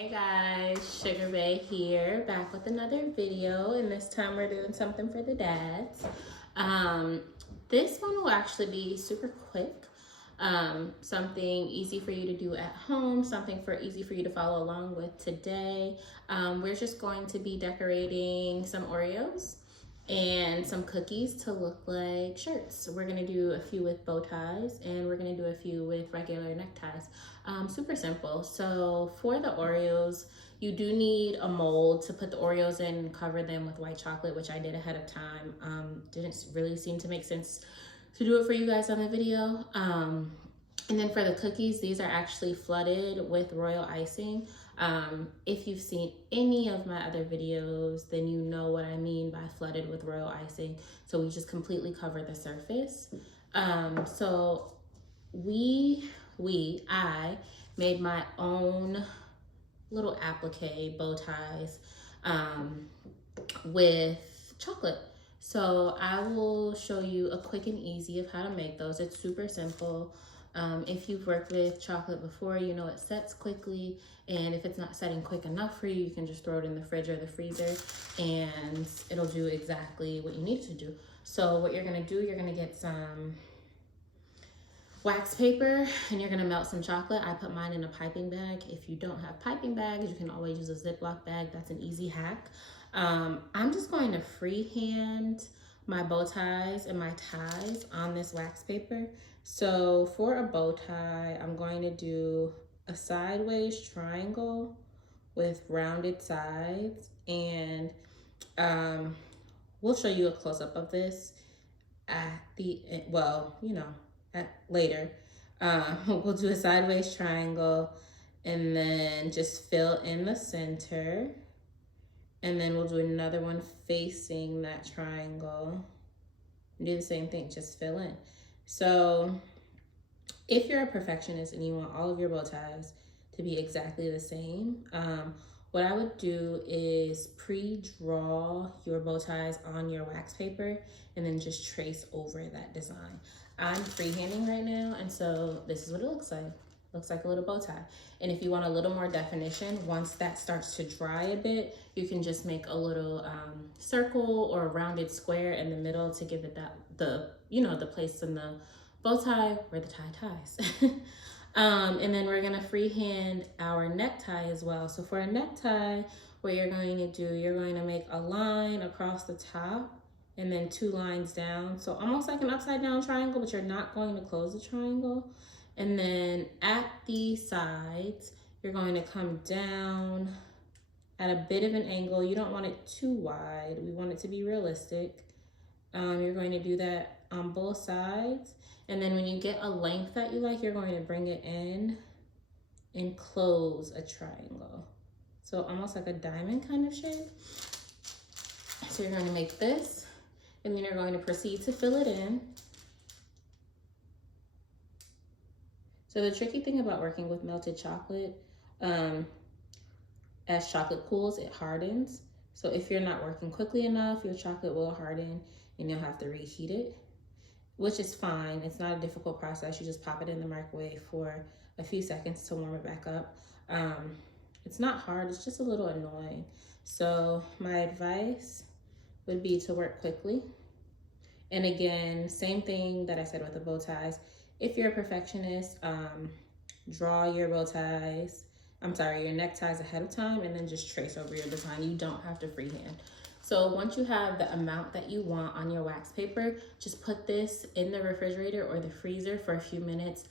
Hey guys, Sugar Bae here, back with another video, and this time we're doing something for the dads. This one will actually be super quick, something easy for you to do at home, something easy for you to follow along with today. We're just going to be decorating some Oreos and some cookies to look like shirts. We're gonna do a few with bow ties and we're gonna do a few with regular neckties. Super simple. So for the Oreos, you do need a mold to put the Oreos in and cover them with white chocolate, which I did ahead of time. Didn't really seem to make sense to do it for you guys on the video. And then for the cookies, these are actually flooded with royal icing. If you've seen any of my other videos, then you know what I mean by flooded with royal icing. So we just completely cover the surface. So I made my own little applique bow ties with chocolate. So I will show you a quick and easy of how to make those. It's super simple. If you've worked with chocolate before, you know it sets quickly, and if it's not setting quick enough for you, you can just throw it in the fridge or the freezer and it'll do exactly what you need it to do. So what you're gonna do, you're gonna get some wax paper and you're gonna melt some chocolate. I put mine in a piping bag. If you don't have piping bags, you can always use a Ziploc bag. That's an easy hack. I'm just going to freehand my bow ties and my ties on this wax paper. So for a bow tie, I'm going to do a sideways triangle with rounded sides, and we'll show you a close-up of this at the end, well, you know, later. We'll do a sideways triangle and then just fill in the center, and then we'll do another one facing that triangle and do the same thing, just fill in. So if you're a perfectionist and you want all of your bow ties to be exactly the same, what I would do is pre-draw your bow ties on your wax paper and then just trace over that design. I'm freehanding right now, and so this is what it looks like. Looks like a little bow tie. And if you want a little more definition, once that starts to dry a bit, you can just make a little circle or a rounded square in the middle to give it the place in the bow tie where the tie ties. And then we're gonna freehand our necktie as well. So for a necktie, what you're going to do, you're going to make a line across the top and then 2 lines down. So almost like an upside down triangle, but you're not going to close the triangle. And then at the sides, you're going to come down at a bit of an angle. You don't want it too wide. We want it to be realistic. You're going to do that on both sides. And then when you get a length that you like, you're going to bring it in and close a triangle. So almost like a diamond kind of shape. So you're going to make this, and then you're going to proceed to fill it in. So the tricky thing about working with melted chocolate, as chocolate cools, it hardens. So if you're not working quickly enough, your chocolate will harden and you'll have to reheat it, which is fine. It's not a difficult process. You just pop it in the microwave for a few seconds to warm it back up. It's not hard, it's just a little annoying. So my advice would be to work quickly. And again, same thing that I said with the bow ties. If you're a perfectionist, draw your bow ties, your neckties ahead of time and then just trace over your design. You don't have to freehand. So once you have the amount that you want on your wax paper, just put this in the refrigerator or the freezer for a few minutes,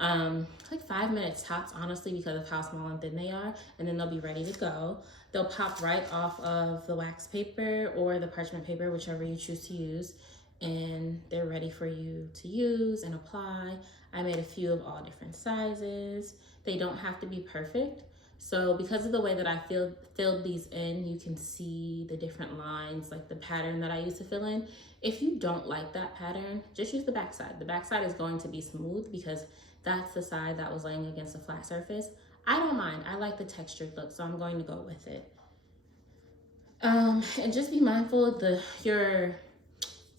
like 5 minutes tops, honestly, because of how small and thin they are, and then they'll be ready to go. They'll pop right off of the wax paper or the parchment paper, whichever you choose to use, and they're ready for you to use and apply. I made a few of all different sizes. They don't have to be perfect. So because of the way that I filled these in, you can see the different lines, like the pattern that I used to fill in. If you don't like that pattern, just use the back side. The back side is going to be smooth because that's the side that was laying against a flat surface. I don't mind. I like the textured look, so I'm going to go with it. And just be mindful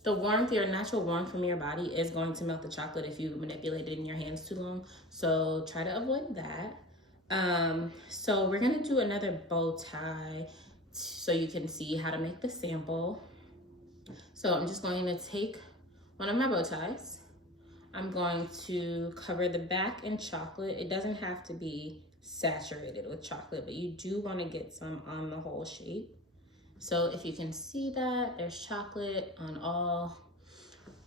the warmth, your natural warmth from your body is going to melt the chocolate if you manipulate it in your hands too long. So try to avoid that. So we're gonna do another bow tie so you can see how to make the sample. So I'm just going to take one of my bow ties. I'm going to cover the back in chocolate. It doesn't have to be saturated with chocolate, but you do want to get some on the whole shape. So if you can see that, there's chocolate on all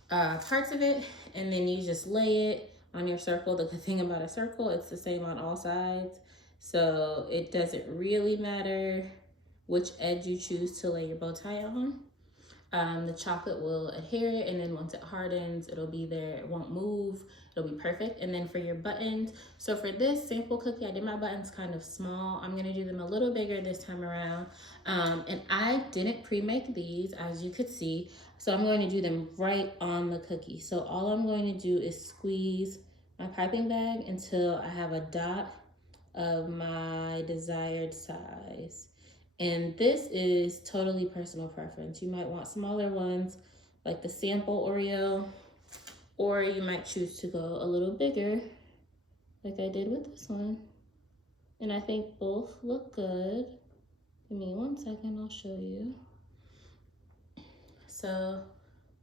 parts of it, and then you just lay it on your circle. The good thing about a circle, it's the same on all sides. So it doesn't really matter which edge you choose to lay your bow tie on. The chocolate will adhere, and then once it hardens, it'll be there. It won't move. It'll be perfect. And then for your buttons, so for this sample cookie, I did my buttons kind of small. I'm gonna do them a little bigger this time around. And I didn't pre-make these, as you could see. So I'm going to do them right on the cookie. So all I'm going to do is squeeze my piping bag until I have a dot of my desired size. And this is totally personal preference. You might want smaller ones like the sample Oreo, or you might choose to go a little bigger like I did with this one. And I think both look good. Give me 1 second, I'll show you. So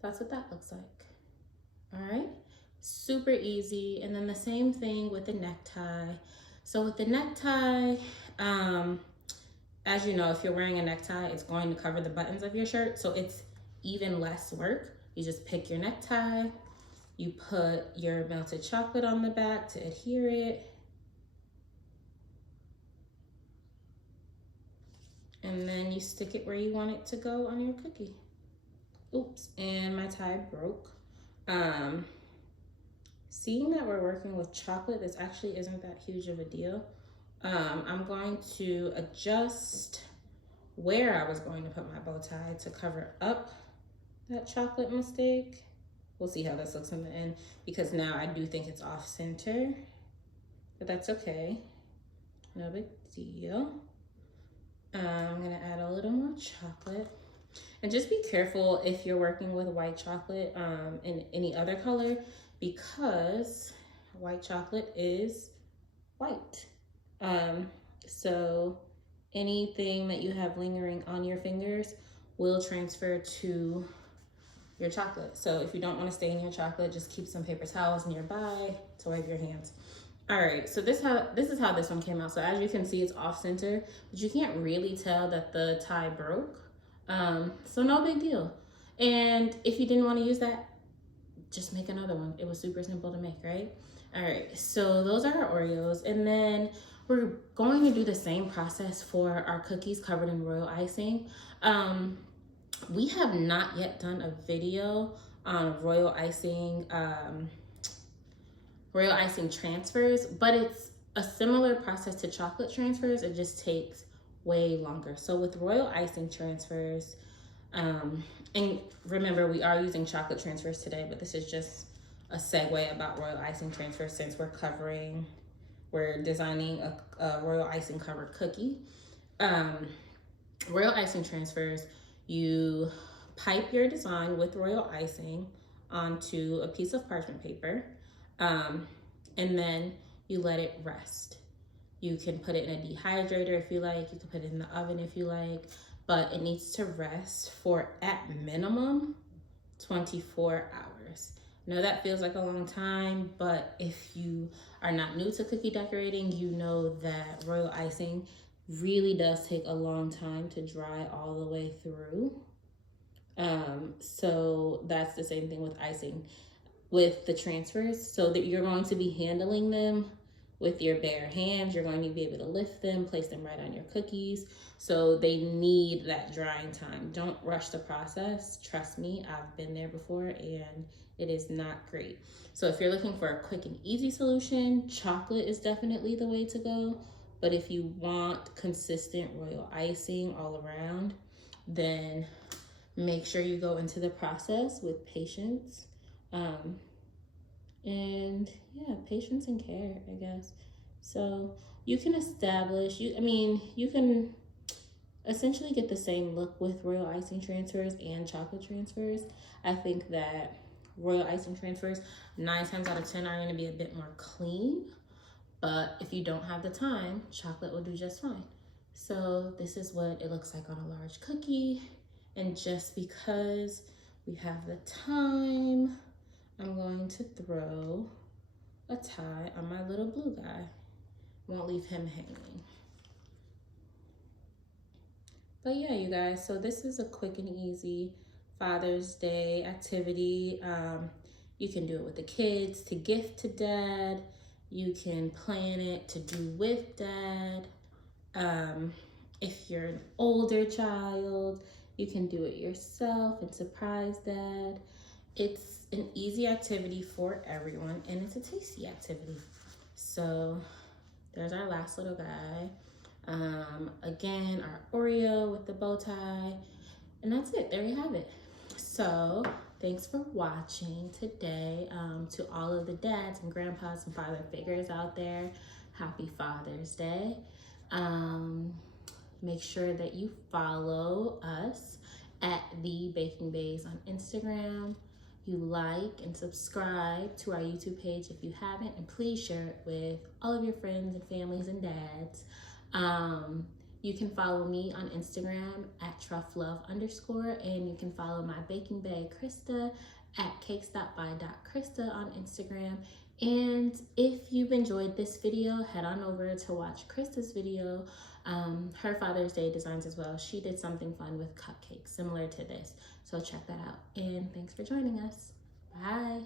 that's what that looks like. All right, super easy. And then the same thing with the necktie. So with the necktie, as you know, if you're wearing a necktie, it's going to cover the buttons of your shirt, so it's even less work. You just pick your necktie, you put your melted chocolate on the back to adhere it, and then you stick it where you want it to go on your cookie. Oops, and my tie broke. Seeing that we're working with chocolate, this actually isn't that huge of a deal. I'm going to adjust where I was going to put my bow tie to cover up that chocolate mistake. We'll see how this looks in the end, because now I do think it's off center, but that's okay. No big deal. I'm gonna add a little more chocolate. And just be careful if you're working with white chocolate in any other color, because white chocolate is white. So anything that you have lingering on your fingers will transfer to your chocolate. So if you don't want to stain your chocolate, just keep some paper towels nearby to wipe your hands. All right, so this is how this one came out. So as you can see, it's off center, but you can't really tell that the tie broke. So no big deal. And if you didn't want to use that, just make another one. It was super simple to make, right? All right, so those are our Oreos. And then we're going to do the same process for our cookies covered in royal icing. We have not yet done a video on royal icing transfers, but it's a similar process to chocolate transfers. It just takes way longer. So with royal icing transfers, and remember, we are using chocolate transfers today, but this is just a segue about royal icing transfers, since we're designing a royal icing covered cookie. Royal icing transfers, you pipe your design with royal icing onto a piece of parchment paper, and then you let it rest. You can put it in a dehydrator if you like, you can put it in the oven if you like, but it needs to rest for at minimum 24 hours. I know that feels like a long time, but if you are not new to cookie decorating, you know that royal icing really does take a long time to dry all the way through. So that's the same thing with icing with the transfers, so that you're going to be handling them with your bare hands. You're going to be able to lift them, place them right on your cookies. So they need that drying time. Don't rush the process. Trust me, I've been there before and it is not great. So if you're looking for a quick and easy solution, chocolate is definitely the way to go. But if you want consistent royal icing all around, then make sure you go into the process with patience. And yeah, patience and care, I guess. So you can establish, you can essentially get the same look with royal icing transfers and chocolate transfers. I think that royal icing transfers 9 times out of 10 are going to be a bit more clean, But if you don't have the time, chocolate will do just fine. So this is what it looks like on a large cookie. And just because we have the time, I'm going to throw a tie on my little blue guy. Won't leave him hanging. But yeah, you guys, so this is a quick and easy Father's Day activity. You can do it with the kids to gift to dad. You can plan it to do with dad. If you're an older child, you can do it yourself and surprise dad. It's an easy activity for everyone, and it's a tasty activity. So there's our last little guy. Again, our Oreo with the bow tie. And that's it. There you have it. So thanks for watching today. To all of the dads and grandpas and father figures out there, happy Father's Day. Make sure that you follow us at The Baking Baes on Instagram. You like and subscribe to our YouTube page if you haven't, and please share it with all of your friends and families and dads. You can follow me on Instagram at trufflove_, and you can follow my baking bae Krista at cakes.by.krista on Instagram. And if you've enjoyed this video, head on over to watch Krista's video, her Father's Day designs as well. She did something fun with cupcakes similar to this, so check that out. And thanks for joining us. Bye.